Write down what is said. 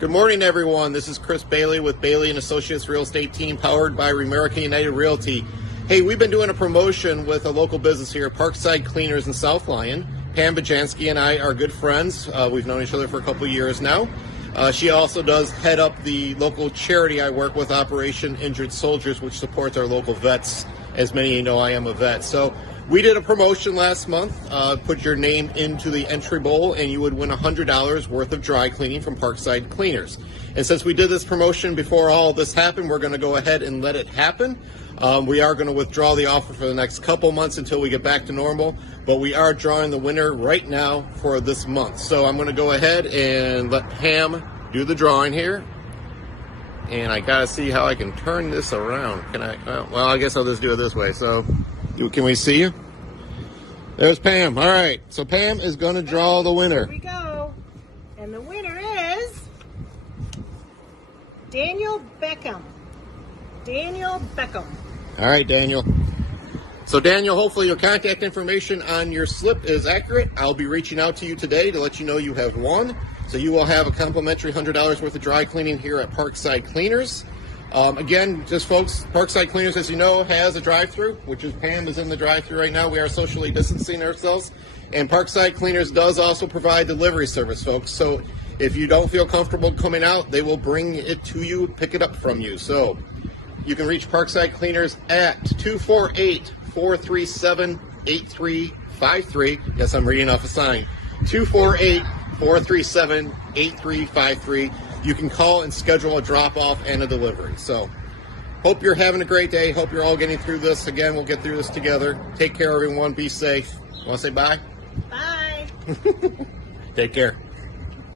Good morning, everyone. This is Chris Bailey with Bailey & Associates Real Estate Team, powered by American United Realty. Hey, we've been doing a promotion with a local business here, Parkside Cleaners in South Lyon. Pam Bajanski and I are good friends. We've known each other for a couple years now. She also does head up the local charity I work with, Operation Injured Soldiers, which supports our local vets. As many of you know, I am a vet. So we did a promotion last month. Put your name into the entry bowl and you would win $100 worth of dry cleaning from Parkside Cleaners. And since we did this promotion before all this happened, we're going to go ahead and let it happen. We are going to withdraw the offer for the next couple months until we get back to normal, but we are drawing the winner right now for this month. So I'm going to go ahead and let Pam do the drawing here. And I got to see how I can turn this around. Can I? Well, I guess I'll just do it this way. So can we see you? There's Pam. All right. So Pam is going to draw the winner. Here we go. And the winner is Daniel Beckham. Daniel Beckham. All right, Daniel. So Daniel, hopefully your contact information on your slip is accurate. I'll be reaching out to you today to let you know you have won. So you will have a complimentary $100 worth of dry cleaning here at Parkside Cleaners. Again, just folks, Parkside Cleaners, as you know, has a drive-through, which is Pam is in the drive-through right now. We are socially distancing ourselves. And Parkside Cleaners does also provide delivery service, folks. So if you don't feel comfortable coming out, they will bring it to you, pick it up from you. So you can reach Parkside Cleaners at 248-437-8353. Yes, I'm reading off a sign. 248-437-8353. You can call and schedule a drop-off and a delivery. So hope you're having a great day. Hope you're all getting through this. Again, we'll get through this together. Take care, everyone. Be safe. Want to say bye? Bye. Take care.